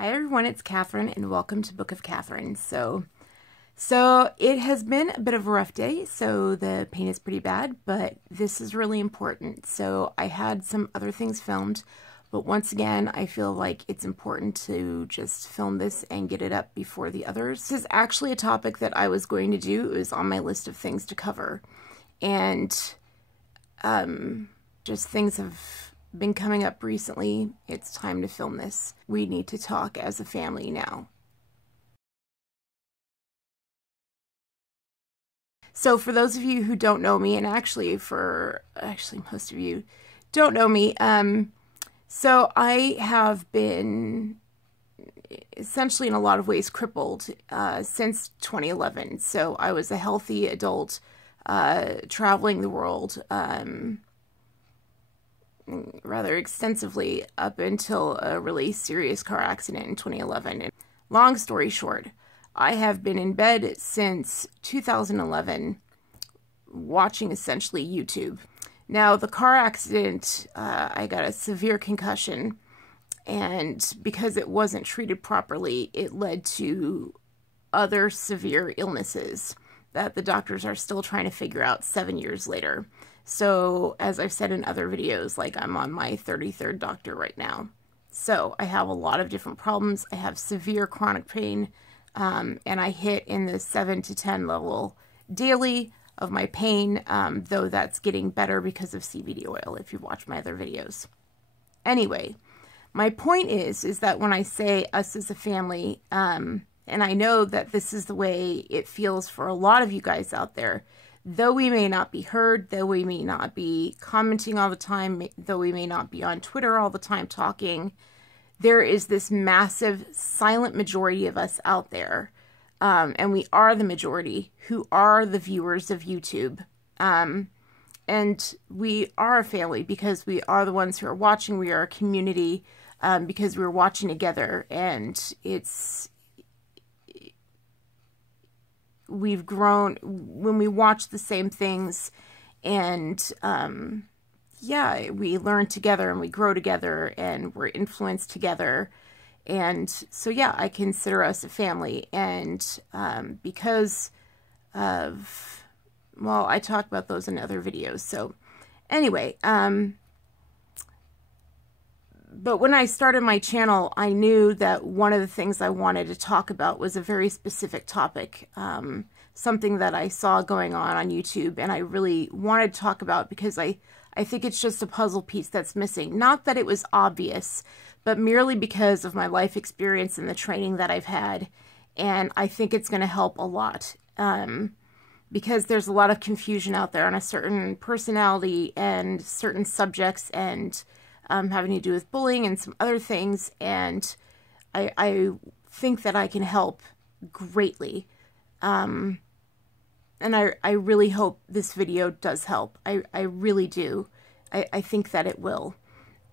Hi everyone, it's Catherine and welcome to Book of Catherine. So it has been a bit of a rough day, so the pain is pretty bad, but this is really important. So I had some other things filmed, but once again, I feel like it's important to just film this and get it up before the others. This is actually a topic that I was going to do. It was on my list of things to cover, and just things have been coming up recently. It's time to film this. We need to talk as a family now. So for those of you who don't know me, and actually most of you don't know me, so I have been essentially in a lot of ways crippled since 2011. So I was a healthy adult traveling the world rather extensively up until a really serious car accident in 2011. And long story short, I have been in bed since 2011 watching essentially YouTube. Now, the car accident, I got a severe concussion, and because it wasn't treated properly, it led to other severe illnesses that the doctors are still trying to figure out 7 years later. So, as I've said in other videos, like I'm on my 33rd doctor right now. So, I have a lot of different problems. I have severe chronic pain, and I hit in the 7 to 10 level daily of my pain, though that's getting better because of CBD oil, if you watch my other videos. Anyway, my point is that when I say us as a family, and I know that this is the way it feels for a lot of you guys out there, though we may not be heard, though we may not be commenting all the time, though we may not be on Twitter all the time talking, there is this massive silent majority of us out there, and we are the majority who are the viewers of YouTube, and we are a family because we are the ones who are watching. We are a community because we're watching together, and we've grown when we watch the same things, and yeah, we learn together and we grow together and we're influenced together. And so yeah, I consider us a family, and because of, well, I talk about those in other videos. So anyway, but when I started my channel, I knew that one of the things I wanted to talk about was a very specific topic, something that I saw going on YouTube, and I really wanted to talk about because I think it's just a puzzle piece that's missing. Not that it was obvious, but merely because of my life experience and the training that I've had, and I think it's going to help a lot, because there's a lot of confusion out there on a certain personality and certain subjects, and having to do with bullying and some other things, and I think that I can help greatly, and I really hope this video does help. I really do. I think that it will.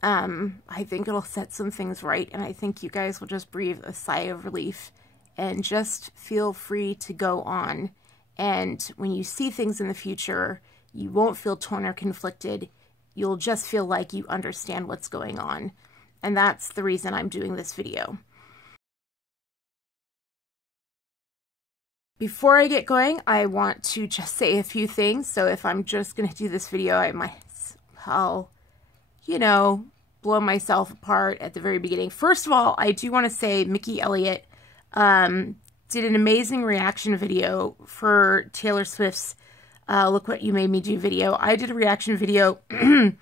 I think it'll set some things right, and I think you guys will just breathe a sigh of relief and just feel free to go on. And when you see things in the future, you won't feel torn or conflicted. You'll just feel like you understand what's going on. And that's the reason I'm doing this video. Before I get going, I want to just say a few things. So if I'm just going to do this video, I might, you know, blow myself apart at the very beginning. First of all, I do want to say Mickey Elliott did an amazing reaction video for Taylor Swift's Look What You Made Me Do video. I did a reaction video and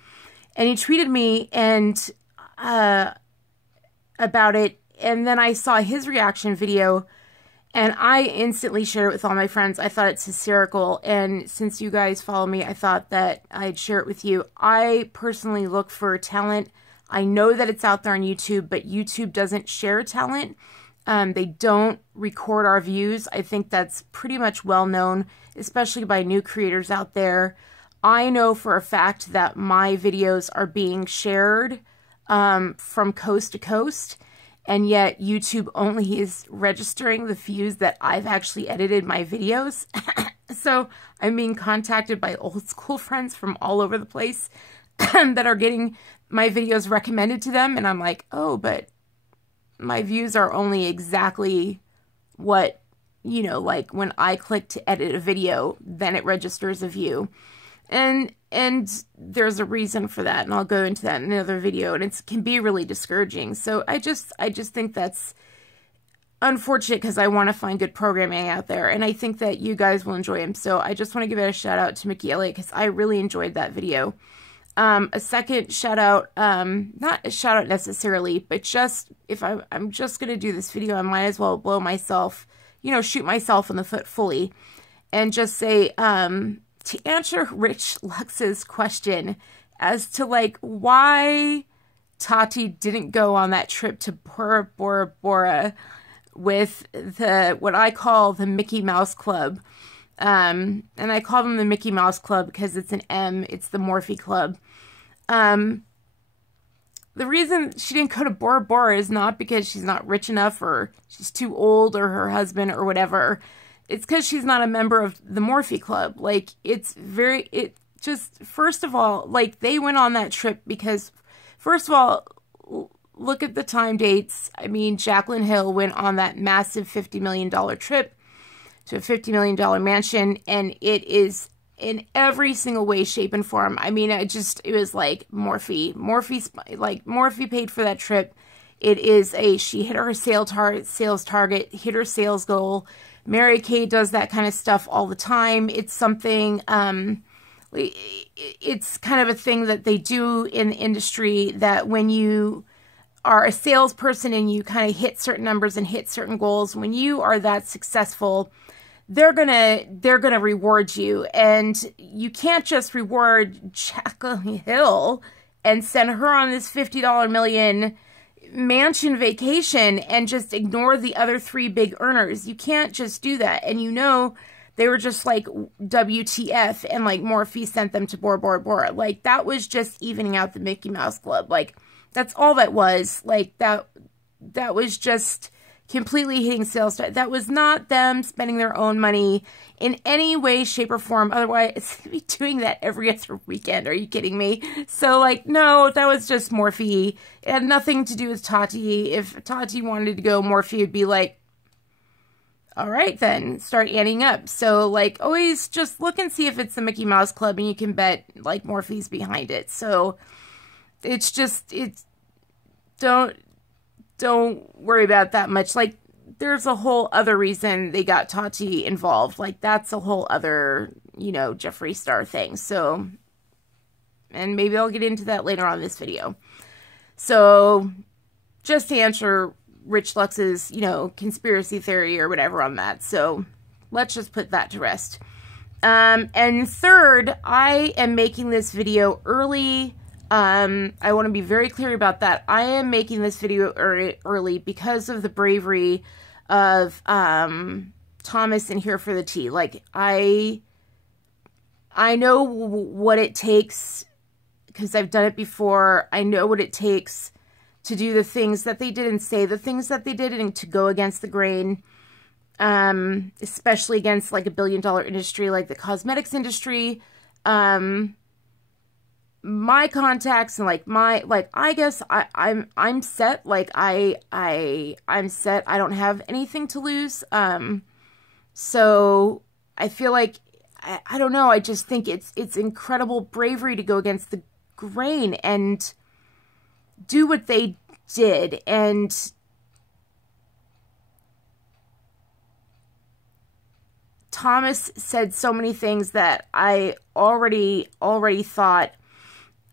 he tweeted me and about it, and then I saw his reaction video and I instantly shared it with all my friends. I thought it's hysterical, and since you guys follow me, I thought that I'd share it with you. I personally look for talent. I know that it's out there on YouTube, but YouTube doesn't share talent. They don't record our views. I think that's pretty much well known, especially by new creators out there. I know for a fact that my videos are being shared from coast to coast, and yet YouTube only is registering the views that I've actually edited my videos. So I'm being contacted by old school friends from all over the place that are getting my videos recommended to them, and I'm like, oh, but my views are only exactly what, you know, like when I click to edit a video, then it registers a view. And there's a reason for that, and I'll go into that in another video, and it can be really discouraging. So I just think that's unfortunate, because I want to find good programming out there, and I think that you guys will enjoy them. So I just want to give it a shout out to Mickey Elliott, because I really enjoyed that video. A second shout out, not a shout out necessarily, but just if I'm just going to do this video, I might as well blow myself, you know, shoot myself in the foot fully, and just say, to answer Rich Lux's question as to, like, why Tati didn't go on that trip to Bora Bora Bora with what I call the Mickey Mouse Club. And I call them the Mickey Mouse Club because it's an M, it's the MORPHE Club. The reason she didn't go to Bora Bora is not because she's not rich enough, or she's too old, or her husband, or whatever. It's because she's not a member of the MORPHE Club. Like, first of all, like, they went on that trip because, first of all, look at the time dates. I mean, JACLYN Hill went on that massive $50 million trip to a $50 million mansion, and it is in every single way, shape, and form. I mean, it was like MORPHE. MORPHE paid for that trip. It is she hit her sales target, hit her sales goal. Mary Kay does that kind of stuff all the time. It's something, it's kind of a thing that they do in the industry, that when you are a salesperson and you kind of hit certain numbers and hit certain goals, when you are that successful, they're gonna reward you. And you can't just reward JACLYN Hill and send her on this $50 million mansion vacation and just ignore the other 3 big earners. You can't just do that. And you know, they were just like, WTF, and like MORPHE sent them to Bora Bora Bora. Like, that was just evening out the Mickey Mouse Club. Like, that's all that was. Like, that was just completely hitting sales. That was not them spending their own money in any way, shape, or form. Otherwise, it's gonna be doing that every other weekend. Are you kidding me? So, like, no, that was just MORPHE. It had nothing to do with Tati. If Tati wanted to go, MORPHE would be like, all right, then, start adding up. So, like, always just look and see if it's the Mickey Mouse Club, and you can bet, like, MORPHE's behind it. So, it's just, don't worry about that much. Like, there's a whole other reason they got Tati involved. Like, that's a whole other, you know, Jeffree Star thing. So, and maybe I'll get into that later on in this video. So, just to answer Rich Lux's, you know, conspiracy theory or whatever on that. So, let's just put that to rest. And third, I am making this video early. I want to be very clear about that. I am making this video early because of the bravery of Thomas and Here for the Tea. Like, I know what it takes, because I've done it before. I know what it takes to do the things that they did and say the things that they did, and to go against the grain, especially against, like, a billion-dollar industry like the cosmetics industry. My contacts and, like, I guess I'm set. Like, I'm set. I don't have anything to lose. So I feel like, I don't know, I just think it's incredible bravery to go against the grain and do what they did. And Thomas said so many things that I already thought.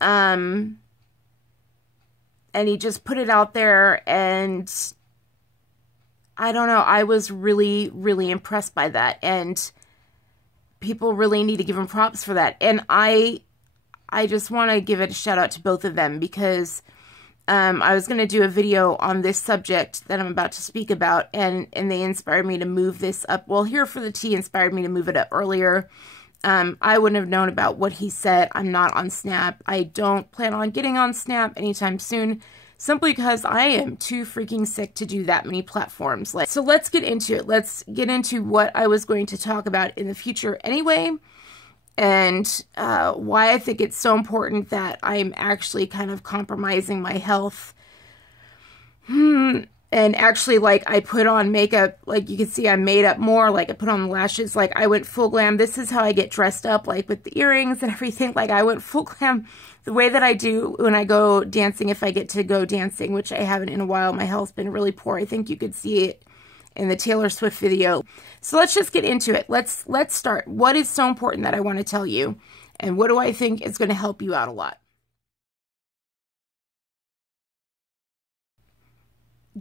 And he just put it out there, and I don't know, I was really, really impressed by that, and people really need to give him props for that. And I just want to give it a shout out to both of them, because I was going to do a video on this subject that I'm about to speak about, and they inspired me to move this up. Well, Here for the Tea inspired me to move it up earlier. I wouldn't have known about what he said. I'm not on Snap. I don't plan on getting on Snap anytime soon, simply because I am too freaking sick to do that many platforms. So let's get into it. Let's get into what I was going to talk about in the future anyway, and why I think it's so important that I'm actually kind of compromising my health. And actually, like, I put on makeup, like, you can see I made up more, like, I put on the lashes, like, I went full glam. This is how I get dressed up, like, with the earrings and everything. Like, I went full glam the way that I do when I go dancing, if I get to go dancing, which I haven't in a while. My health's been really poor. I think you could see it in the Taylor Swift video. So let's just get into it. Let's start. What is so important that I want to tell you? And what do I think is going to help you out a lot?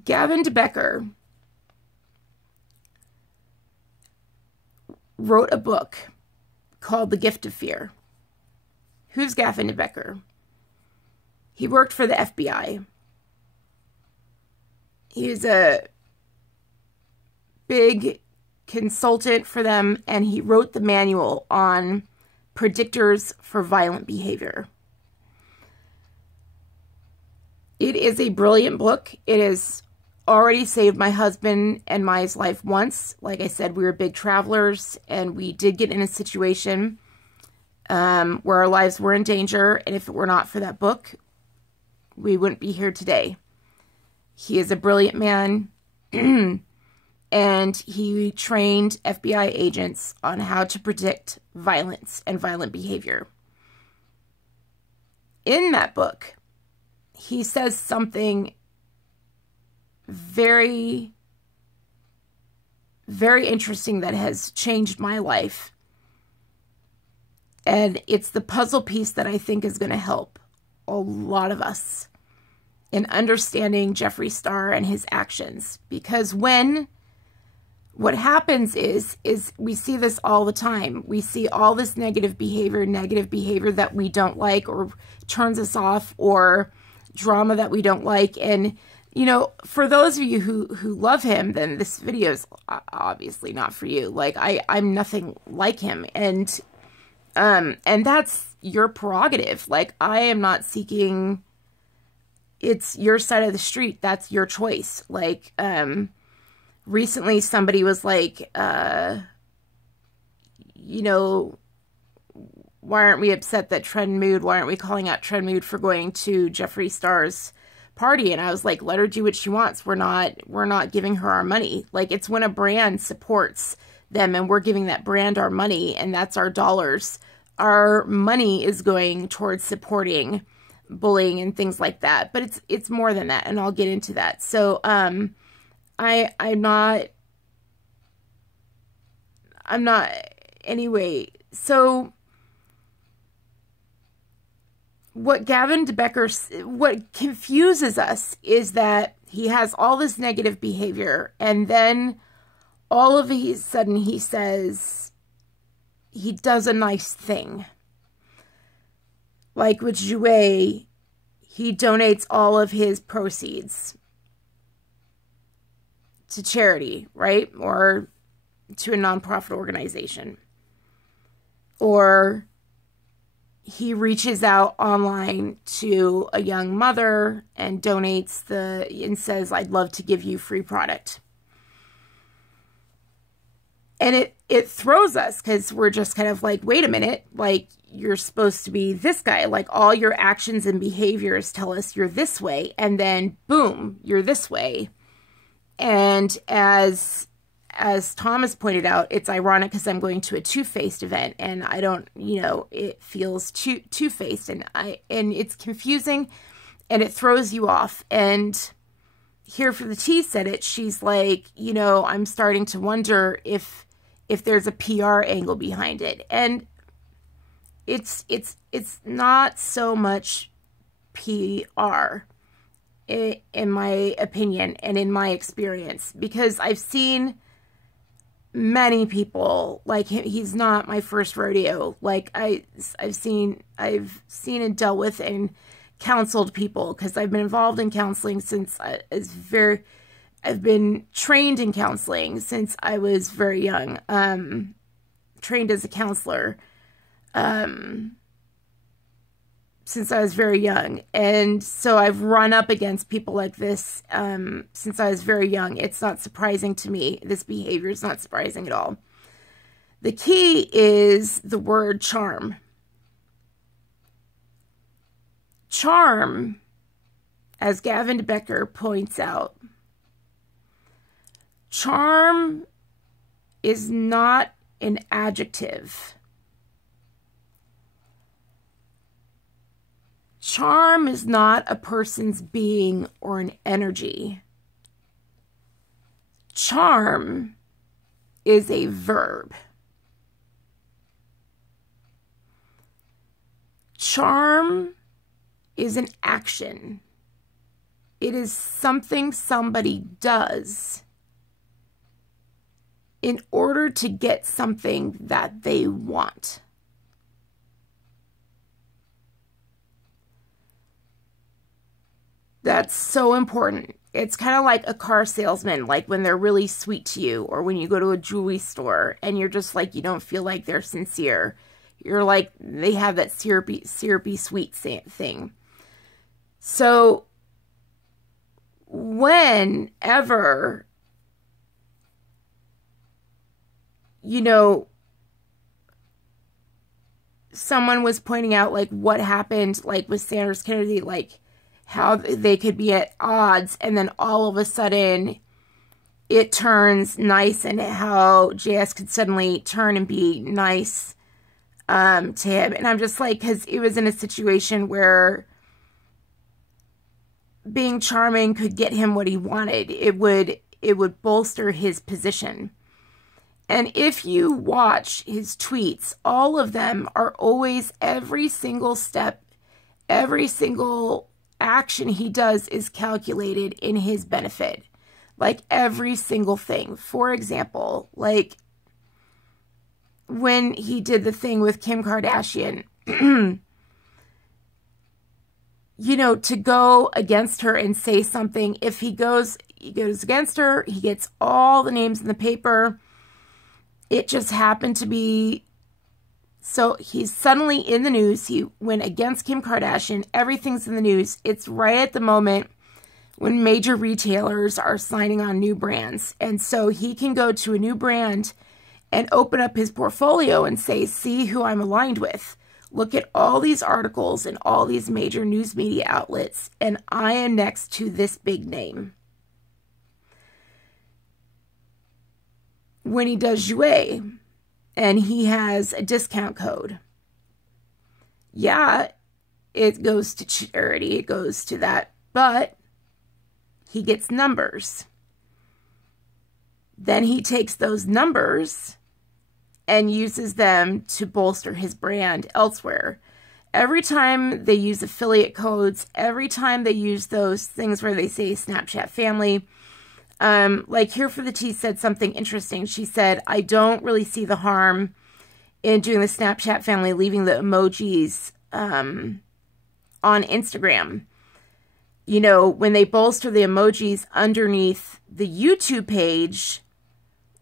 Gavin DeBecker wrote a book called The Gift of Fear. Who's Gavin DeBecker? He worked for the FBI. He was a big consultant for them, and he wrote the manual on predictors for violent behavior. It is a brilliant book. It has already saved my husband and my life once. Like I said, we were big travelers, and we did get in a situation where our lives were in danger, and if it were not for that book, we wouldn't be here today. He is a brilliant man, and he trained FBI agents on how to predict violence and violent behavior. In that book, he says something very, very interesting that has changed my life. And it's the puzzle piece that I think is going to help a lot of us in understanding Jeffree Star and his actions. Because what happens is we see this all the time. We see all this negative behavior that we don't like or turns us off, or drama that we don't like. And, you know, for those of you who love him, then this video is obviously not for you. Like, I'm nothing like him. And that's your prerogative. Like, I am not seeking, it's your side of the street. That's your choice. Like, recently somebody was like, you know, why aren't we upset that Trend Mood, why aren't we calling out Trend Mood for going to Jeffree Star's party? And I was like, let her do what she wants. We're not giving her our money. Like, it's when a brand supports them and we're giving that brand our money, and that's our dollars. Our money is going towards supporting bullying and things like that. But it's more than that, and I'll get into that. So I'm not anyway. So what Gavin DeBecker, what confuses us is that he has all this negative behavior, and then all of a sudden he says he does a nice thing. Like with Jouet, he donates all of his proceeds to charity, right? Or to a nonprofit organization. Or he reaches out online to a young mother and donates and says, I'd love to give you free product. And it throws us, because we're just kind of like, wait a minute, like, you're supposed to be this guy. Like, all your actions and behaviors tell us you're this way, and then boom, you're this way. And as Thomas pointed out, it's ironic because I'm going to a two-faced event, and I don't, you know, it feels two-faced, and it's confusing, and it throws you off. And Here for the Tea said it. She's like, you know, I'm starting to wonder if there's a PR angle behind it, and it's not so much PR. In my opinion and in my experience, because I've seen many people, like, he's not my first rodeo. Like, I've seen and dealt with and counseled people, because I've been involved in counseling since I've been trained in counseling since I was very young, trained as a counselor, since I was very young. And so I've run up against people like this since I was very young. It's not surprising to me. This behavior is not surprising at all. The key is the word charm. Charm, as Gavin DeBecker points out, Charm is not an adjective. Charm is not a person's being or an energy. Charm is a verb. Charm is an action. It is something somebody does in order to get something that they want. That's so important. It's kind of like a car salesman, like when they're really sweet to you, or when you go to a jewelry store and you're just like, you don't feel like they're sincere. You're like, they have that syrupy sweet thing. So whenever, you know, someone was pointing out like what happened like with Sanders Kennedy, like how they could be at odds and then all of a sudden it turns nice, and how JS could suddenly turn and be nice to him. And I'm just like, because it was in a situation where being charming could get him what he wanted. It would bolster his position. And if you watch his tweets, all of them are always, every single step, every single action he does is calculated in his benefit. Like every single thing. For example, like when he did the thing with Kim Kardashian, you know, to go against her and say something, if he goes against her, he gets all the names in the paper. It just happened to be, so he's suddenly in the news. He went against Kim Kardashian. Everything's in the news. It's right at the moment when major retailers are signing on new brands. And so he can go to a new brand and open up his portfolio and say, see who I'm aligned with. Look at all these articles and all these major news media outlets, and I am next to this big name. When he does Jouer, and he has a discount code, yeah, it goes to charity, it goes to that, but he gets numbers. Then he takes those numbers and uses them to bolster his brand elsewhere. Every time they use affiliate codes, every time they use those things where they say Snapchat family, like Here for the Tea said something interesting. She said, I don't really see the harm in doing the Snapchat family, leaving the emojis on Instagram. You know, when they bolster the emojis underneath the YouTube page,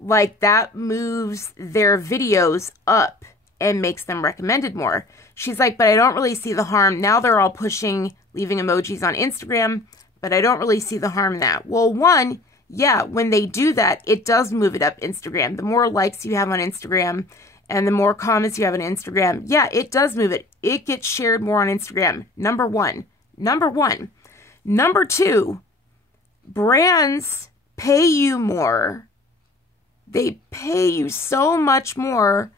like that moves their videos up and makes them recommended more. She's like, but I don't really see the harm. Now they're all pushing, leaving emojis on Instagram, but I don't really see the harm in that. Well, one, yeah, when they do that, it does move it up Instagram. The more likes you have on Instagram and the more comments you have on Instagram, yeah, it does move it. It gets shared more on Instagram. Number one. Number two, brands pay you more. They pay you so much more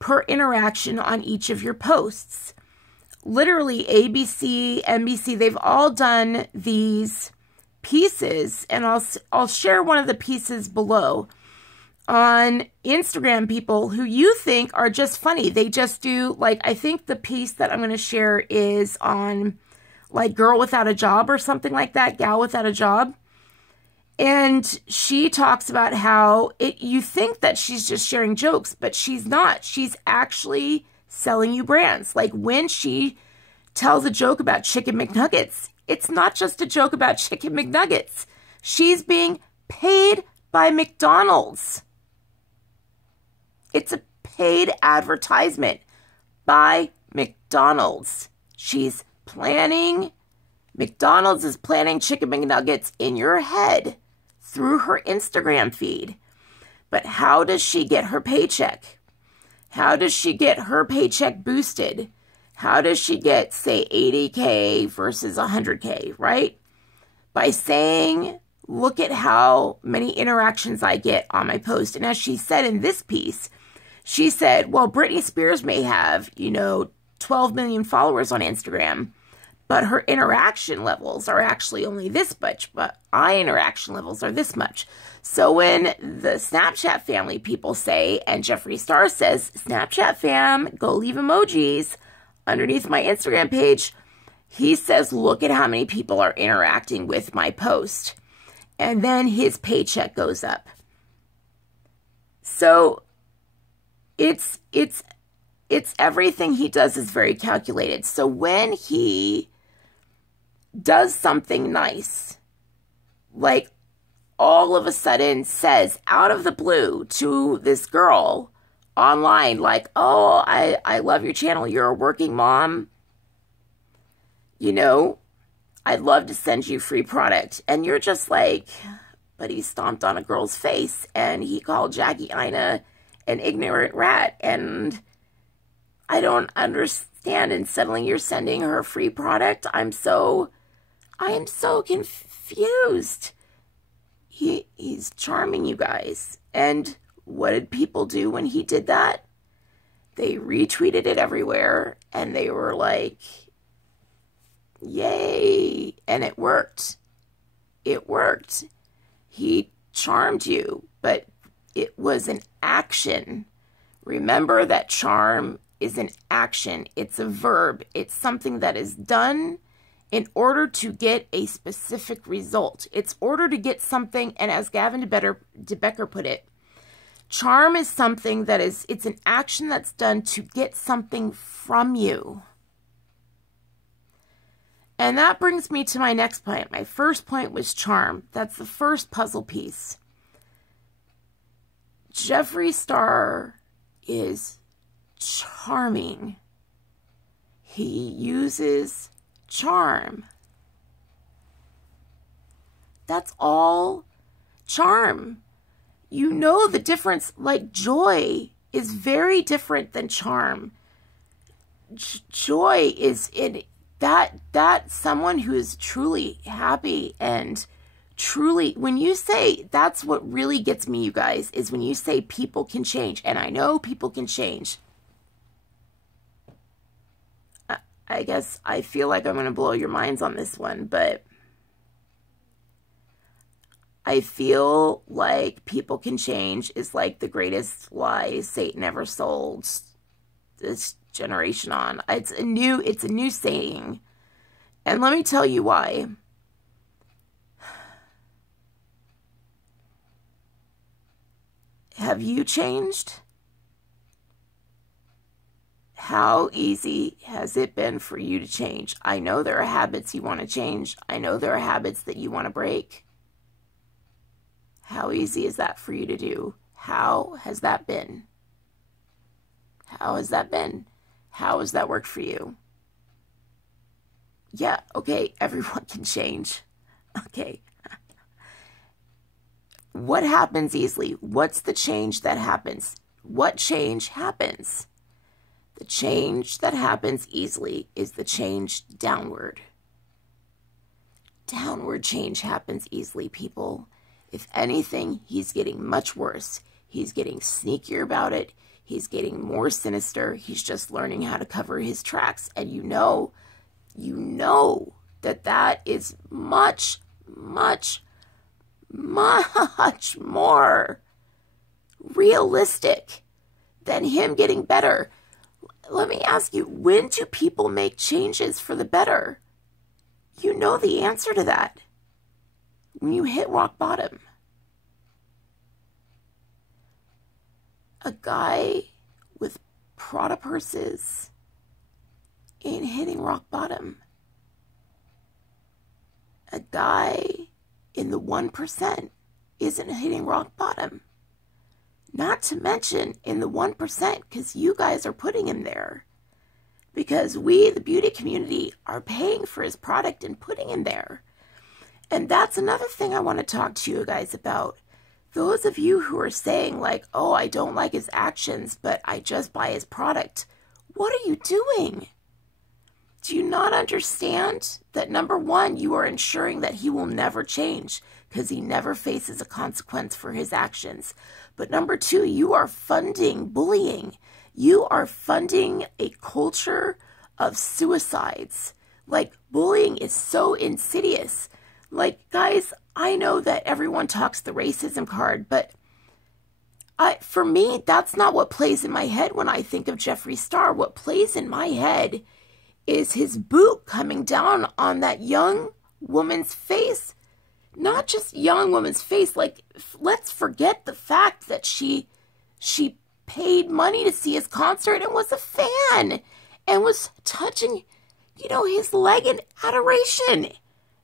per interaction on each of your posts. Literally, ABC, NBC, they've all done these pieces, and I'll share one of the pieces below on Instagram, people who you think are just funny. They just do, like, I think the piece that I'm going to share is on, like, Girl Without a Job or something like that, Gal Without a Job. And she talks about how you think that she's just sharing jokes, but she's not. She's actually selling you brands. Like when she tells a joke about Chicken McNuggets, it's not just a joke about Chicken McNuggets. She's being paid by McDonald's. It's a paid advertisement by McDonald's. She's planning, McDonald's is planning Chicken McNuggets in your head through her Instagram feed. But how does she get her paycheck? How does she get her paycheck boosted? How does she get, say, 80K versus 100K, right? By saying Look at how many interactions I get on my post. And as she said in this piece, she said, well, Britney Spears may have, 12 million followers on Instagram, but her interaction levels are actually only this much, but my interaction levels are this much. So when the Snapchat family people say, and Jeffree Star says, Snapchat fam, go leave emojis underneath my Instagram page, he says, look at how many people are interacting with my post. And then his paycheck goes up. So it's everything he does is very calculated. So when he does something nice, like all of a sudden says out of the blue to this girl online, like, oh, I love your channel. You're a working mom. I'd love to send you free product. And you're just like, but he stomped on a girl's face and he called Jackie Ina an ignorant rat. And I don't understand. And suddenly you're sending her free product. I am so confused. He's charming, you guys. And what did people do when he did that? They retweeted it everywhere and they were like, yay. And it worked. It worked. He charmed you, but it was an action. Remember that charm is an action. It's a verb. It's something that is done in order to get a specific result. It's order to get something, and as Gavin de Becker put it, charm is something that is, it's an action that's done to get something from you. And that brings me to my next point. My first point was charm. That's the first puzzle piece. Jeffree Star is charming. He uses charm. That's all charm. You know the difference. Like, joy is very different than charm. Joy is in that someone who is truly happy and truly, when you say, that's what really gets me, you guys, is when you say people can change. And I know people can change. I guess I feel like I'm going to blow your minds on this one, but I feel like people can change is like the greatest lie Satan ever sold this generation on. It's a new saying. And let me tell you why. Have you changed? How easy has it been for you to change? I know there are habits you want to change. I know there are habits that you want to break. How easy is that for you to do? How has that been? How has that been? How has that worked for you? Yeah, okay, everyone can change. Okay. What happens easily? What's the change that happens? What change happens? The change that happens easily is the change downward. Downward change happens easily, people. If anything, he's getting much worse. He's getting sneakier about it. He's getting more sinister. He's just learning how to cover his tracks. And you know that is much, much, much more realistic than him getting better. Let me ask you, when do people make changes for the better? You know the answer to that. When you hit rock bottom. A guy with Prada purses ain't hitting rock bottom. A guy in the 1% isn't hitting rock bottom. Not to mention in the 1%, because you guys are putting him there. Because we, the beauty community, are paying for his product and putting him there. And that's another thing I want to talk to you guys about. Those of you who are saying like, oh, I don't like his actions, but I just buy his product. What are you doing? Do you not understand that, number one, you are ensuring that he will never change? because he never faces a consequence for his actions. But number two, you are funding bullying. You are funding a culture of suicides. Like, bullying is so insidious. Like, guys, I know that everyone talks the racism card, but for me, that's not what plays in my head when I think of Jeffree Star. What plays in my head is his boot coming down on that young woman's face. Not just young woman's face. Like, let's forget the fact that she paid money to see his concert and was a fan and was touching, you know, his leg in adoration.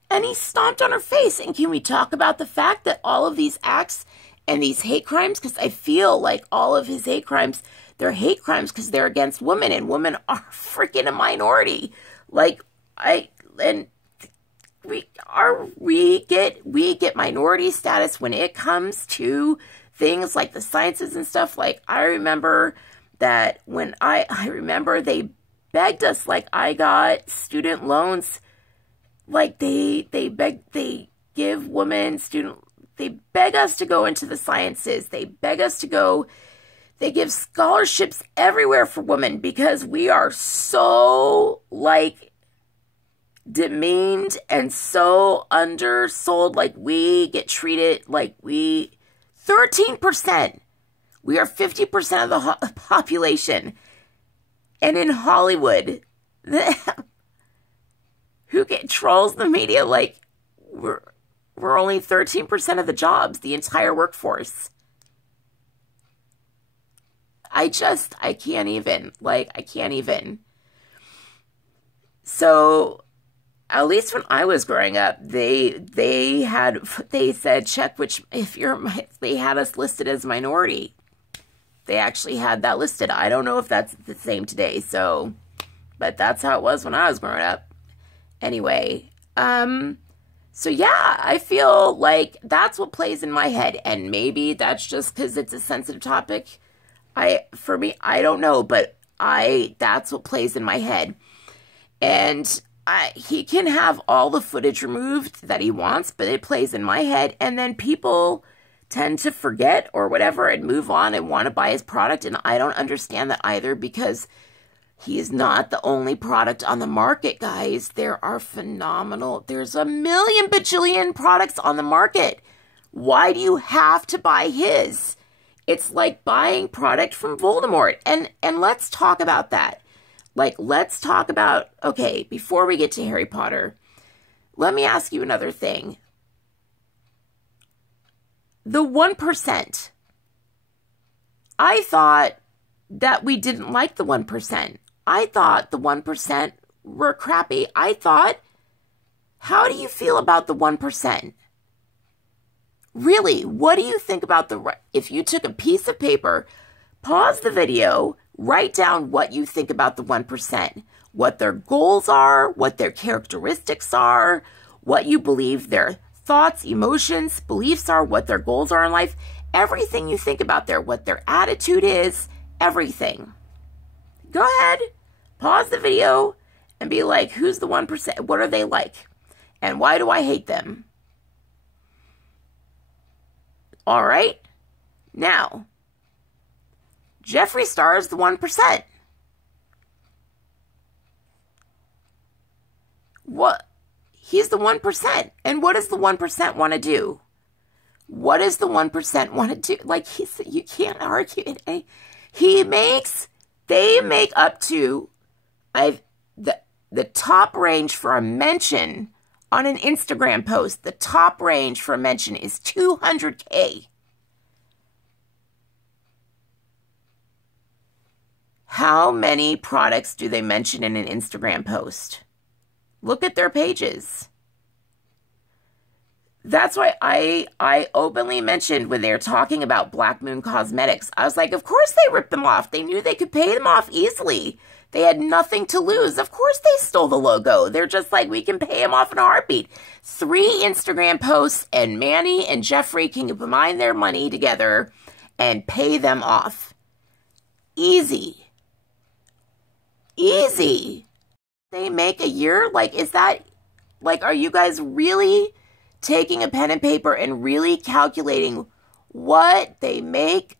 And he stomped on her face. And can we talk about the fact that all of these acts and these hate crimes, because I feel like all of his hate crimes, they're hate crimes because they're against women, and women are freaking a minority. Like, we get minority status when it comes to things like the sciences and stuff. Like, I remember that when I remember they begged us, like, I got student loans, like they give women they beg us to go into the sciences. They beg us to go. They give scholarships everywhere for women because we are so, like, demeaned and so undersold. Like, we get treated like 13%. We are 50% of the population. And in Hollywood, who trolls the media, like, we're only 13% of the jobs, the entire workforce. I can't even. Like, I can't even. So, at least when I was growing up, they said, check which, they had us listed as minority. They actually had that listed. I don't know if that's the same today, so, but that's how it was when I was growing up. Anyway, so yeah, I feel like that's what plays in my head, and maybe that's just because it's a sensitive topic. For me, I don't know, but that's what plays in my head. And he can have all the footage removed that he wants, but it plays in my head, and then people tend to forget or whatever and move on and want to buy his product, and I don't understand that either, because he is not the only product on the market, guys. There are phenomenal. There's a million bajillion products on the market. Why do you have to buy his? It's like buying product from Voldemort. And let's talk about that. Like, let's talk about, okay, before we get to Harry Potter, let me ask you another thing. The 1%. I thought that we didn't like the 1%. I thought the 1% were crappy. I thought, how do you feel about the 1%? Really, what do you think about if you took a piece of paper, pause the video, write down what you think about the 1%, what their goals are, what their characteristics are, what you believe their thoughts, emotions, beliefs are, what their goals are in life, everything you think about what their attitude is, everything. Go ahead, pause the video, and be like, who's the 1%? What are they like? And why do I hate them? All right. Now, Jeffree Star is the 1%. What? He's the 1%. And what does the 1% want to do? What does the 1% want to do? Like, you can't argue it. They make up to, the top range for a mention on an Instagram post, the top range for a mention is 200K. How many products do they mention in an Instagram post? Look at their pages. That's why I openly mentioned when they were talking about Black Moon Cosmetics. I was like, of course they ripped them off. They knew they could pay them off easily. They had nothing to lose. Of course they stole the logo. They're just like, we can pay them off in a heartbeat. 3 Instagram posts and Manny and Jeffree can combine their money together and pay them off. Easy. Easy. They make a year? Like, is that, like, are you guys really taking a pen and paper and really calculating what they make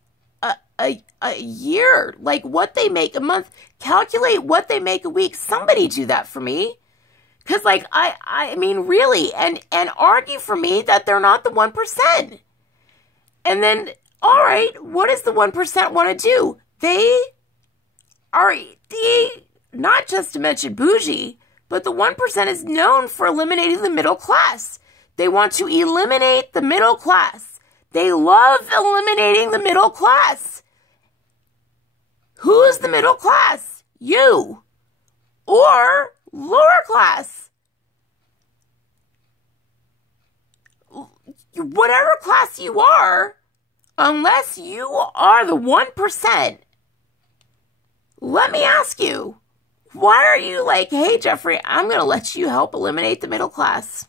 a year, like what they make a month, calculate what they make a week. Somebody do that for me. Because, like, I mean, really, and argue for me that they're not the 1%. And then, all right, what does the 1% want to do? They are, not just to mention bougie, but the 1% is known for eliminating the middle class. They want to eliminate the middle class. They love eliminating the middle class. Who's the middle class? You. Or lower class. Whatever class you are, unless you are the 1%, let me ask you, why are you like, hey, Jeffree, I'm going to let you help eliminate the middle class?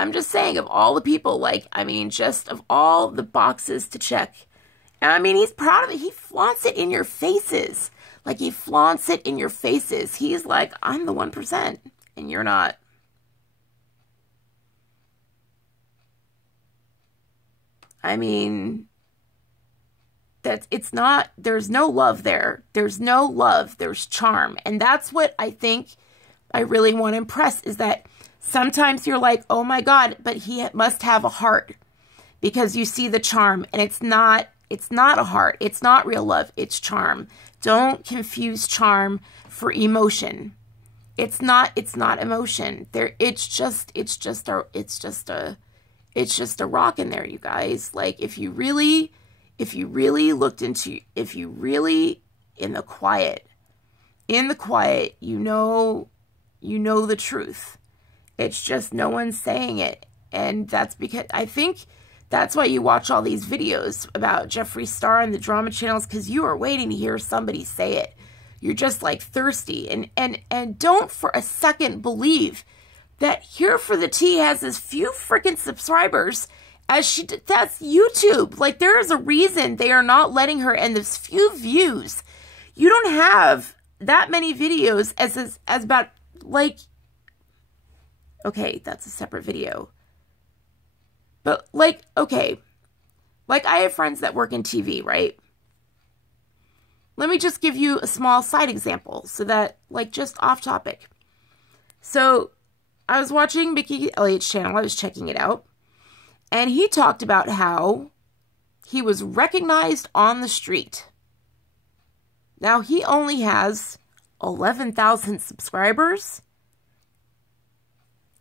I'm just saying, of all the people, like, I mean, just of all the boxes to check. And I mean, he's proud of it. He flaunts it in your faces. Like, he flaunts it in your faces. He's like, I'm the 1%, and you're not. I mean, it's not, there's no love there. There's no love. There's charm. And that's what I think I really want to impress, is that sometimes you're like, oh my God, but he must have a heart, because you see the charm, and it's not a heart. It's not real love. It's charm. Don't confuse charm for emotion. It's not emotion. It's just a rock in there, you guys. Like, if you really looked into, if you really in the quiet, you know the truth. It's just no one's saying it. And that's because, I think that's why you watch all these videos about Jeffree Star and the drama channels, because you are waiting to hear somebody say it. You're just like thirsty. And don't for a second believe that Here for the Tea has as few freaking subscribers as she did. That's YouTube. Like, there is a reason they are not letting her, and there's few views. You don't have that many videos as about, like, okay, that's a separate video. But, like, okay, like, I have friends that work in TV, right? Let me just give you a small side example so that, like, just off topic. So, I was watching Mickey Elliott's channel. I was checking it out. And he talked about how he was recognized on the street. Now, he only has 11,000 subscribers.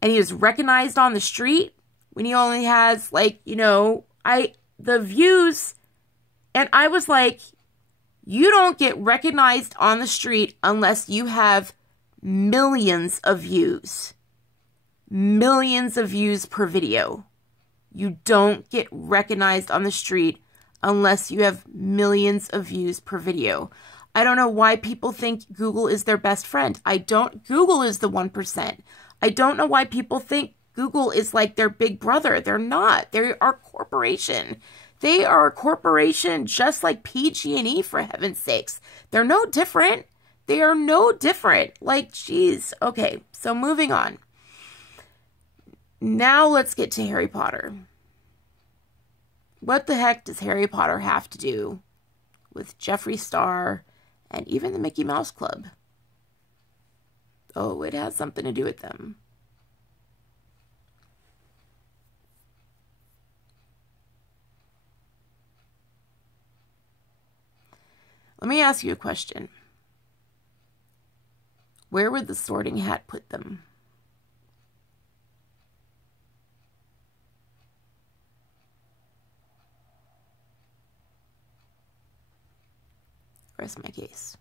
And he was recognized on the street when he only has, like, you know, the views. And I was like, you don't get recognized on the street unless you have millions of views. Millions of views per video. You don't get recognized on the street unless you have millions of views per video. I don't know why people think Google is their best friend. Google is the 1%. I don't know why people think Google is like their big brother. They're not. They are a corporation. They are a corporation just like PG&E, for heaven's sakes. They're no different. They are no different. Like, geez. Okay, so moving on. Now let's get to Harry Potter. What the heck does Harry Potter have to do with Jeffree Star and even the Mickey Mouse Club? Oh, it has something to do with them. Let me ask you a question. Where would the Sorting Hat put them? Rest my case.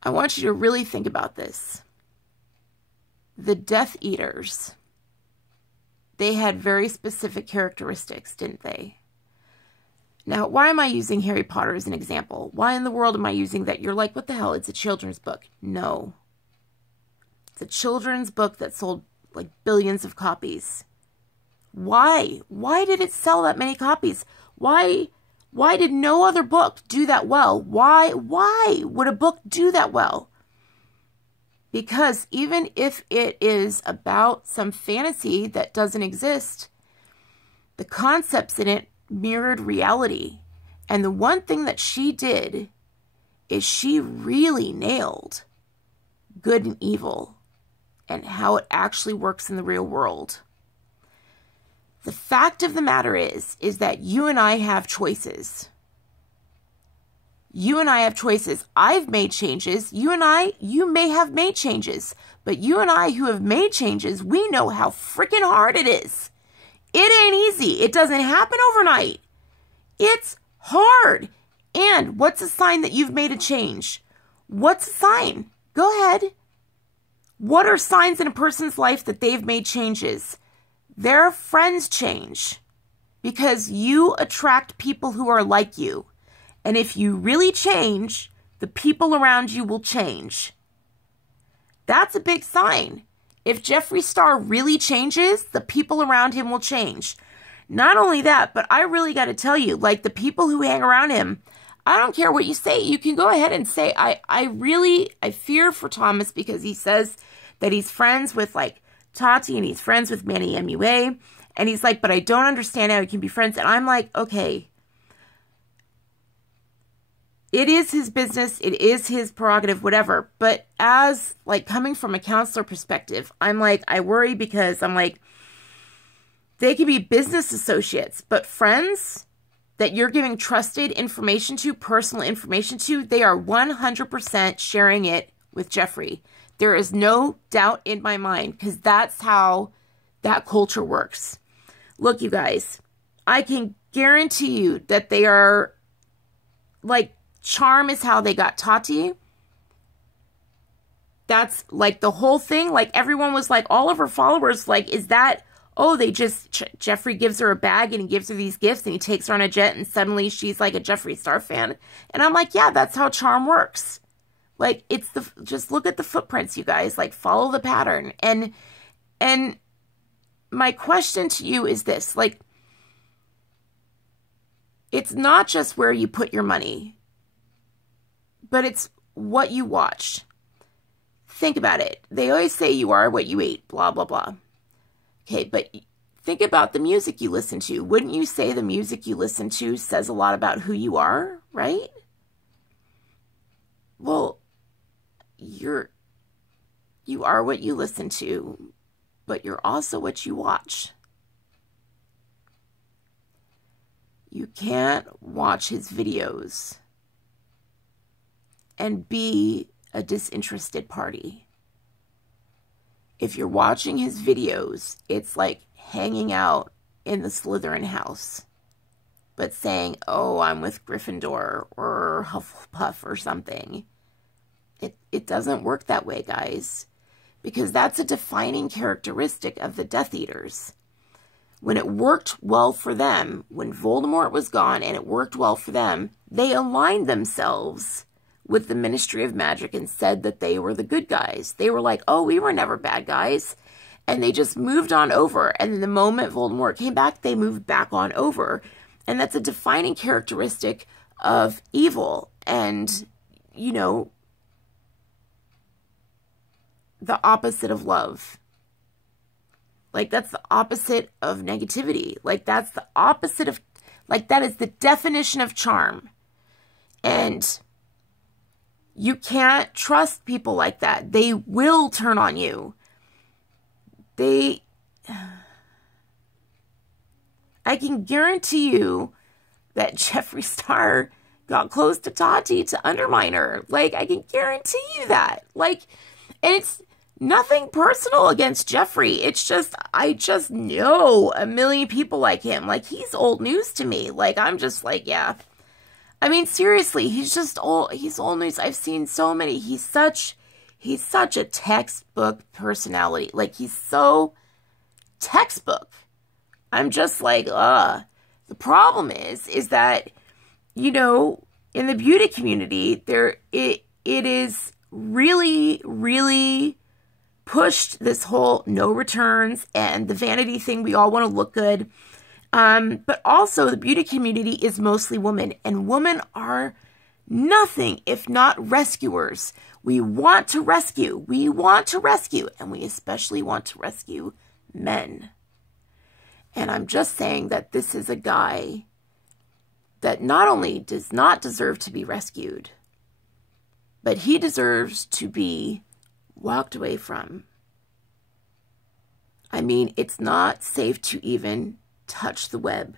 I want you to really think about this. The Death Eaters, they had very specific characteristics, didn't they? Now, why am I using Harry Potter as an example? Why in the world am I using that? You're like, what the hell? It's a children's book. No. It's a children's book that sold like billions of copies. Why? Why did it sell that many copies? Why did no other book do that well? Why would a book do that well? Because even if it is about some fantasy that doesn't exist, the concepts in it mirrored reality. And the one thing that she did is she really nailed good and evil and how it actually works in the real world. The fact of the matter is that you and I have choices. You and I have choices. I've made changes. You may have made changes. But you and I who have made changes, we know how freaking hard it is. It ain't easy. It doesn't happen overnight. It's hard. And what's a sign that you've made a change? What's a sign? Go ahead. What are signs in a person's life that they've made changes? Their friends change because you attract people who are like you. And if you really change, the people around you will change. That's a big sign. If Jeffree Star really changes, the people around him will change. Not only that, but I really got to tell you, like the people who hang around him, I don't care what you say. You can go ahead and say, I fear for Thomas because he says that he's friends with like Tati and he's friends with Manny MUA. And he's like, but I don't understand how he can be friends. And I'm like, okay. It is his business. It is his prerogative, whatever. But as like coming from a counselor perspective, I'm like, I worry because I'm like, they could be business associates, but friends that you're giving trusted information to, personal information to, they are 100% sharing it with Jeffree. There is no doubt in my mind because that's how that culture works. Look, you guys, I can guarantee you that they are like, charm is how they got Tati. That's like the whole thing. Like everyone was like, all of her followers, like, is that, oh, they just, Jeffree gives her a bag and he gives her these gifts and he takes her on a jet and suddenly she's like a Jeffree Star fan. And I'm like, yeah, that's how charm works. Like it's just look at the footprints, you guys, like follow the pattern. And my question to you is this, like, it's not just where you put your money, but it's what you watch. Think about it. They always say you are what you eat, blah, blah, blah. Okay, but think about the music you listen to. Wouldn't you say the music you listen to says a lot about who you are, right? Well, you are what you listen to, but you're also what you watch. You can't watch his videos and be a disinterested party. If you're watching his videos, it's like hanging out in the Slytherin house, but saying, oh, I'm with Gryffindor or Hufflepuff or something. It doesn't work that way, guys, because that's a defining characteristic of the Death Eaters. When it worked well for them, when Voldemort was gone and it worked well for them, they aligned themselves with the Ministry of Magic and said that they were the good guys. They were like, oh, we were never bad guys. And they just moved on over. And then the moment Voldemort came back, they moved back on over. And that's a defining characteristic of evil. And, you know, the opposite of love. Like, that's the opposite of negativity. Like, that's the opposite of, like, that is the definition of charm. And you can't trust people like that. They will turn on you. I can guarantee you that Jeffree Star got close to Tati to undermine her. Like, I can guarantee you that. Like, and it's nothing personal against Jeffree. It's just, I just know a million people like him. Like, he's old news to me. Like, I'm just like, yeah. I mean, seriously, he's old news. I've seen so many. He's such a textbook personality. Like, he's so textbook. I'm just like, The problem is that, you know, in the beauty community, it is really, really pushed this whole no returns and the vanity thing. We all want to look good. But also the beauty community is mostly women, and women are nothing if not rescuers. We want to rescue. We want to rescue, and we especially want to rescue men. And I'm just saying that this is a guy that not only does not deserve to be rescued, but he deserves to be walked away from. I mean, it's not safe to even touch the web,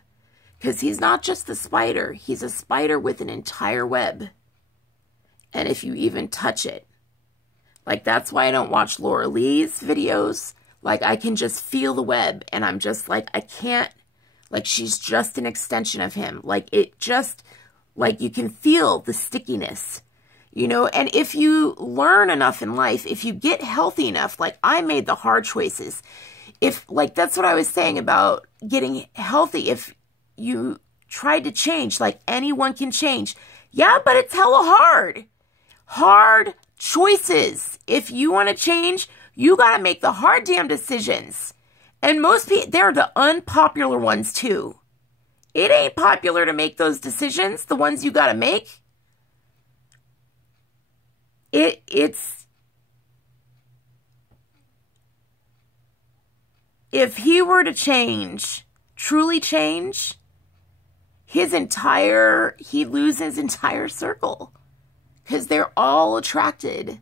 because he's not just the spider. He's a spider with an entire web. And if you even touch it, like, that's why I don't watch Laura Lee's videos. Like, I can just feel the web, and I'm just like, I can't, like, she's just an extension of him. Like, it just, like, you can feel the stickiness, you know? And if you learn enough in life, if you get healthy enough, like, I made the hard choices. If, like, that's what I was saying about getting healthy. If you tried to change, like, anyone can change. Yeah, but it's hella hard. Hard choices. If you want to change, you got to make the hard damn decisions. And most people, they're the unpopular ones too. It ain't popular to make those decisions, the ones you got to make. It's, if he were to change, truly change, he'd lose his entire circle. Because they're all attracted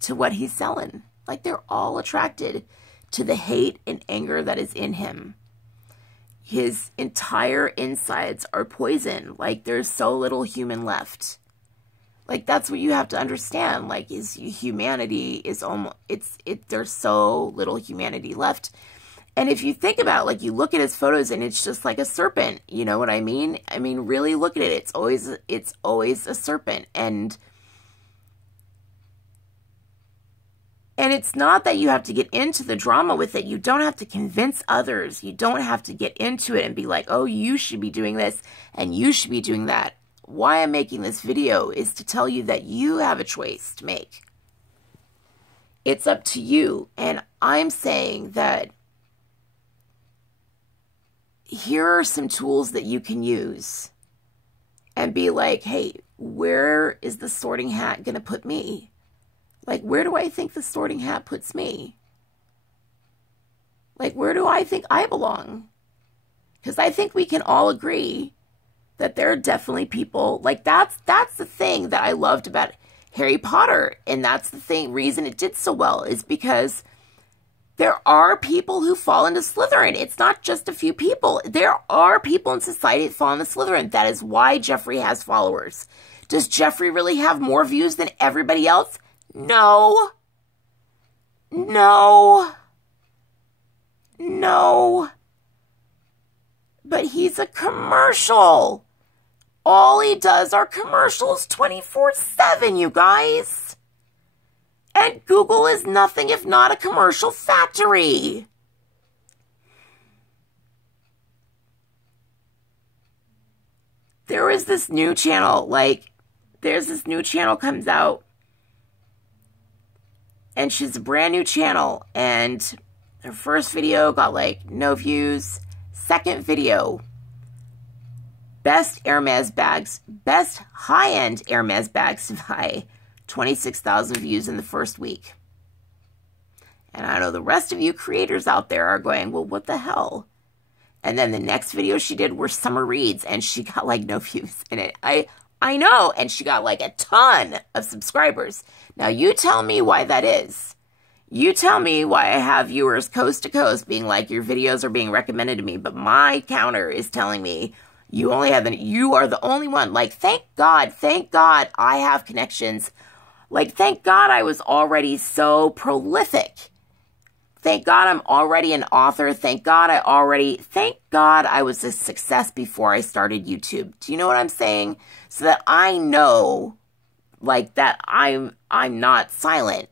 to what he's selling. Like, they're all attracted to the hate and anger that is in him. His entire insides are poison. Like, there's so little human left. Like, that's what you have to understand. Like, his humanity is almost, there's so little humanity left. And if you think about it, like, you look at his photos and it's just like a serpent. You know what I mean? I mean, really look at it. It's always a serpent. And it's not that you have to get into the drama with it. You don't have to convince others. You don't have to get into it and be like, oh, you should be doing this and you should be doing that. Why I'm making this video is to tell you that you have a choice to make. It's up to you. And I'm saying that here are some tools that you can use and be like, hey, where is the sorting hat going to put me? Like, where do I think the sorting hat puts me? Like, where do I think I belong? Because I think we can all agree that there are definitely people, like, that's the thing that I loved about Harry Potter. And that's the reason it did so well, is because there are people who fall into Slytherin. It's not just a few people. There are people in society that fall into Slytherin. That is why Jeffree has followers. Does Jeffree really have more views than everybody else? No. No. No. But he's a commercial. All he does are commercials 24/7, you guys. And Google is nothing if not a commercial factory. There is this new channel, like, there's this new channel comes out. And she's a brand new channel. And her first video got, like, no views. Second video, best Hermes bags, best high-end Hermes bags to buy, 26,000 views in the first week. And I know the rest of you creators out there are going, well, what the hell? And then the next video she did were summer reads, and she got, like, no views in it. I know, and she got, like, a ton of subscribers. Now, you tell me why that is. You tell me why I have viewers coast to coast being like, your videos are being recommended to me, but my counter is telling me you only have you are the only one. Like, thank God I have connections. Like, thank God I was already so prolific. Thank God I'm already an author. Thank God I was a success before I started YouTube. Do you know what I'm saying? So that I know, like, that I'm not silent.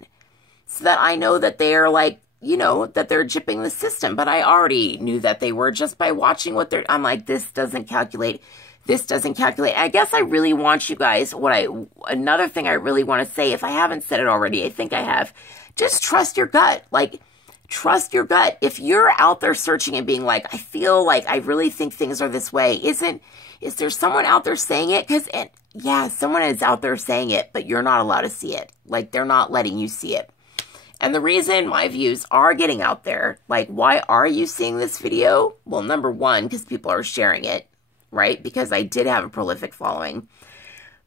So that I know that they are, like, you know, that they're gypping the system, but I already knew that they were just by watching what they're, I'm like, this doesn't calculate. This doesn't calculate. I guess I really want you guys, another thing I really want to say, if I haven't said it already, I think I have, just trust your gut. Like, trust your gut. If you're out there searching and being like, I feel like I really think things are this way, is there someone out there saying it? Because, yeah, someone is out there saying it, but you're not allowed to see it. Like, they're not letting you see it. And the reason my views are getting out there, like, why are you seeing this video? Well, number one, because people are sharing it, right? Because I did have a prolific following.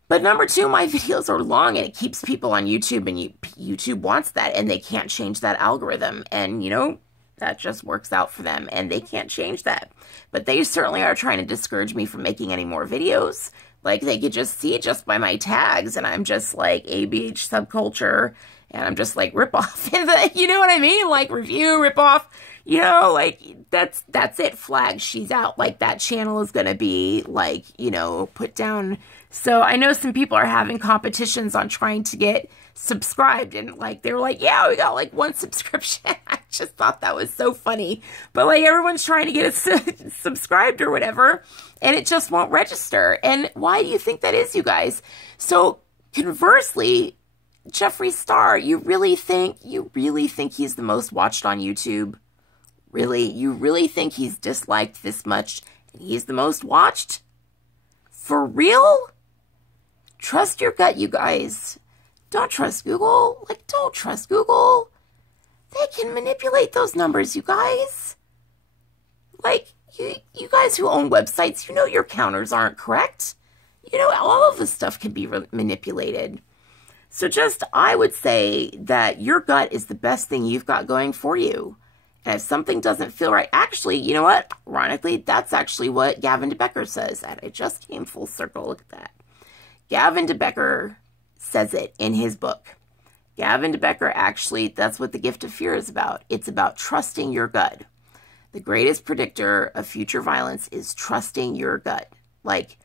But number two, my videos are long and it keeps people on YouTube, and YouTube wants that, and they can't change that algorithm. And, you know, that just works out for them, and they can't change that. But they certainly are trying to discourage me from making any more videos. Like, they could just see it just by my tags, and I'm just like ABH subculture, and I'm just like rip off. You know what I mean? Like, review, rip off. You know, like, that's it. Flag, she's out. Like, that channel is going to be, like, you know, put down. So I know some people are having competitions on trying to get subscribed. And, like, they were like, yeah, we got, like, 1 subscription. I just thought that was so funny. But, like, everyone's trying to get subscribed or whatever. And it just won't register. And why do you think that is, you guys? So, conversely, Jeffree Star, you really think he's the most watched on YouTube? Really? You really think he's disliked this much and he's the most watched? For real? Trust your gut, you guys. Don't trust Google. Like, don't trust Google. They can manipulate those numbers, you guys. Like, you guys who own websites, you know your counters aren't correct. You know, all of this stuff can be manipulated. So just, I would say that your gut is the best thing you've got going for you. And if something doesn't feel right, actually, you know what? Ironically, that's actually what Gavin de Becker says. And it just came full circle. Look at that. Gavin de Becker says it in his book. Gavin de Becker actually, that's what The Gift of Fear is about. It's about trusting your gut. The greatest predictor of future violence is trusting your gut. Like,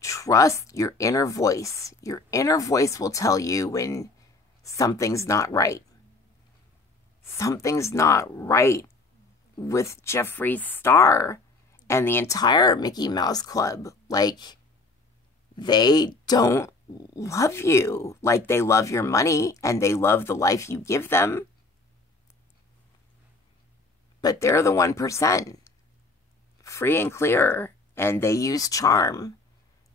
trust your inner voice. Your inner voice will tell you when something's not right. Something's not right with Jeffree Star and the entire Mickey Mouse Club. Like, they don't love you. Like, they love your money and they love the life you give them. But they're the 1%. Free and clear. And they use charm.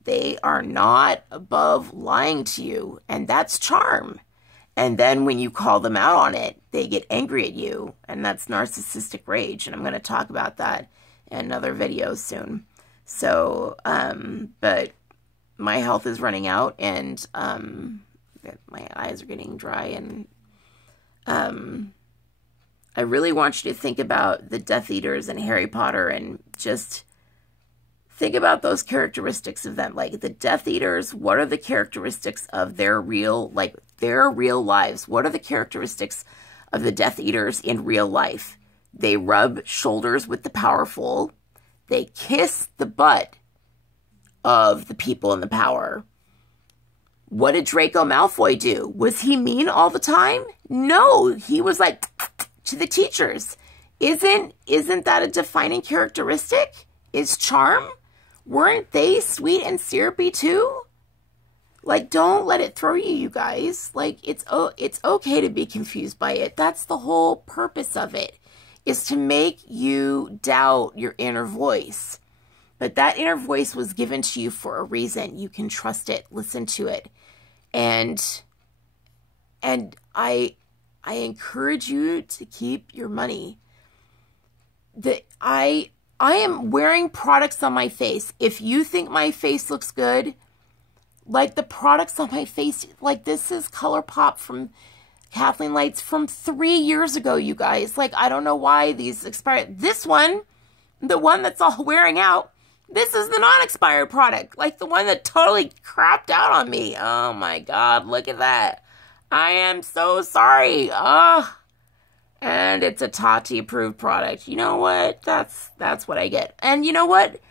They are not above lying to you. And that's charm. And then when you call them out on it, they get angry at you. And that's narcissistic rage. And I'm going to talk about that in another video soon. So, but my health is running out. And my eyes are getting dry. And I really want you to think about the Death Eaters and Harry Potter. And just think about those characteristics of them. Like, the Death Eaters, what are the characteristics of their real lives? What are the characteristics of the Death Eaters in real life? They rub shoulders with the powerful. They kiss the butt of the people in the power. What did Draco Malfoy do? Was he mean all the time? No, he was like to the teachers. Isn't that a defining characteristic? Is charm? Weren't they sweet and syrupy too? Like, don't let it throw you, you guys. Like, it's okay to be confused by it. That's the whole purpose of it, is to make you doubt your inner voice. But that inner voice was given to you for a reason. You can trust it. Listen to it. And I encourage you to keep your money. I am wearing products on my face. If you think my face looks good, like the products on my face, like this is ColourPop from Kathleen Lights from 3 years ago, you guys. Like, I don't know why these expired. This one, the one that's all wearing out, this is the non-expired product. Like the one that totally crapped out on me. Oh my God, look at that. I am so sorry. And it's a Tati approved product. You know what? That's what I get. And you know what?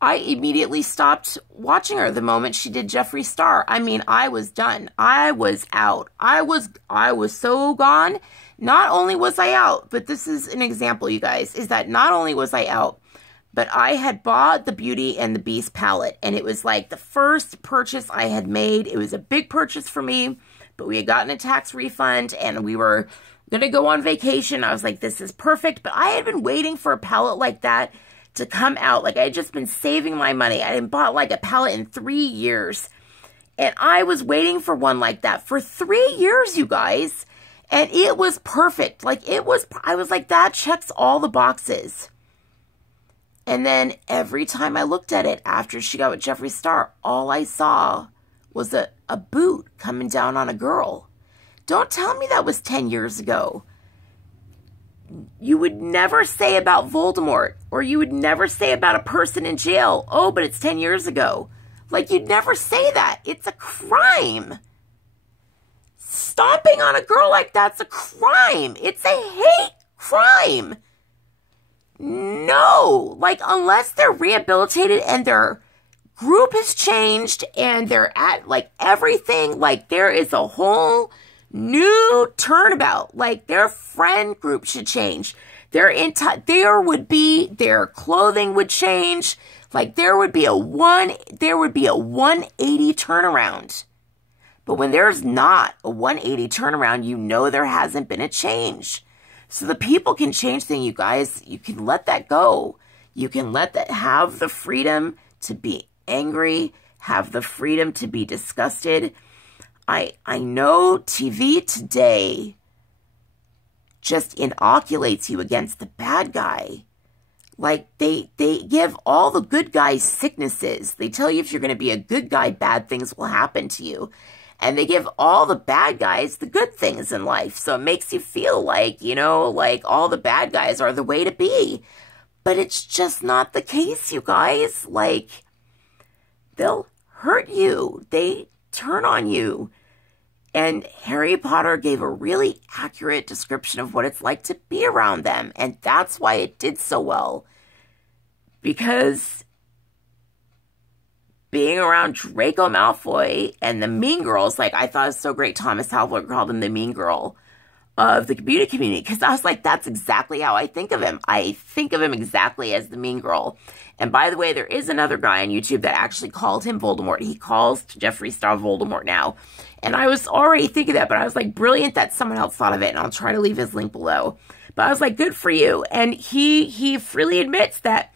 I immediately stopped watching her the moment she did Jeffree Star. I mean, I was done. I was out. I was so gone. Not only was I out, but this is an example, you guys, is that not only was I out, but I had bought the Beauty and the Beast palette, and it was like the first purchase I had made. It was a big purchase for me, but we had gotten a tax refund, and we were going to go on vacation. I was like, this is perfect, but I had been waiting for a palette like that to come out. Like, I had just been saving my money. I hadn't bought like a palette in 3 years, and I was waiting for one like that for 3 years, you guys, and it was perfect. Like, I was like, that checks all the boxes. And then every time I looked at it after she got with Jeffree Star, all I saw was a boot coming down on a girl. Don't tell me that was 10 years ago. You would never say about Voldemort, or you would never say about a person in jail, oh, but it's 10 years ago. Like, you'd never say that. It's a crime. Stomping on a girl like that's a crime. It's a hate crime. No, like, unless they're rehabilitated and their group has changed and they're at, like, everything, like, there is a whole new turnabout. Like, their friend group should change. Their clothing would change. Like, there would be a 180 turnaround. But when there's not a 180 turnaround, you know there hasn't been a change. So the people can change things, you guys. You can let that go. You can let that, have the freedom to be angry, have the freedom to be disgusted. I know TV today just inoculates you against the bad guy. Like, they give all the good guys sicknesses. They tell you if you're going to be a good guy, bad things will happen to you. And they give all the bad guys the good things in life. So it makes you feel like, you know, like all the bad guys are the way to be. But it's just not the case, you guys. Like, they'll hurt you. They turn on you. And Harry Potter gave a really accurate description of what it's like to be around them. And that's why it did so well. Because being around Draco Malfoy and the mean girls, like, I thought it was so great Thomas Halbert called him the mean girl of the beauty community, because I was like, that's exactly how I think of him. I think of him exactly as the mean girl. And by the way, there is another guy on YouTube that actually called him Voldemort. He calls Jeffree Star Voldemort now. And I was already thinking that, but I was like, brilliant that someone else thought of it, and I'll try to leave his link below. But I was like, good for you. And he freely admits that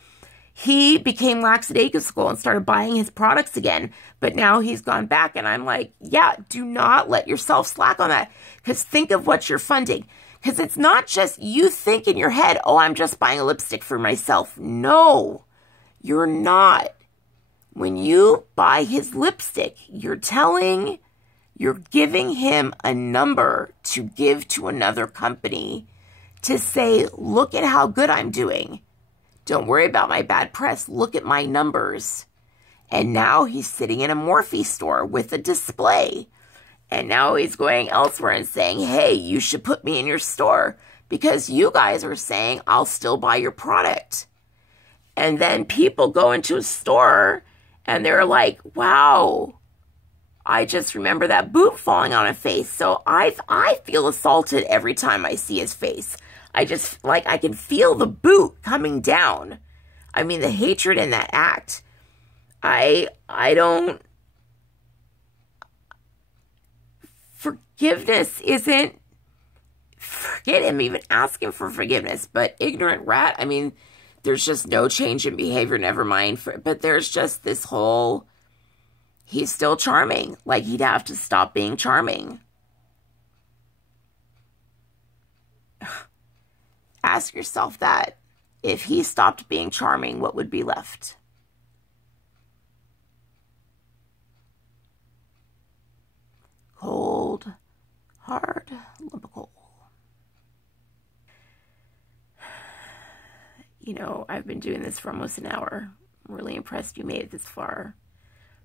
he became lackadaisical and started buying his products again. But now he's gone back, and I'm like, yeah, do not let yourself slack on that. Because think of what you're funding. Because it's not just you think in your head, oh, I'm just buying a lipstick for myself. No, you're not. When you buy his lipstick, you're giving him a number to give to another company to say, look at how good I'm doing. Don't worry about my bad press. Look at my numbers. And now he's sitting in a Morphe store with a display. And now he's going elsewhere and saying, hey, you should put me in your store because you guys are saying I'll still buy your product. And then people go into a store and they're like, wow, I just remember that boot falling on a face. So I feel assaulted every time I see his face. I just, like, I can feel the boot coming down. I mean, the hatred in that act. I don't... Forgiveness isn't... Forget him even asking for forgiveness. But ignorant rat, I mean, there's just no change in behavior, never mind. But there's just this whole... He's still charming. Like, he'd have to stop being charming. Ask yourself that. If he stopped being charming, what would be left? Cold, hard lump of coal. You know, I've been doing this for almost an hour. I'm really impressed you made it this far.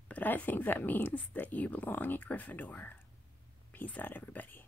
But I think that means that you belong at Gryffindor. Peace out, everybody.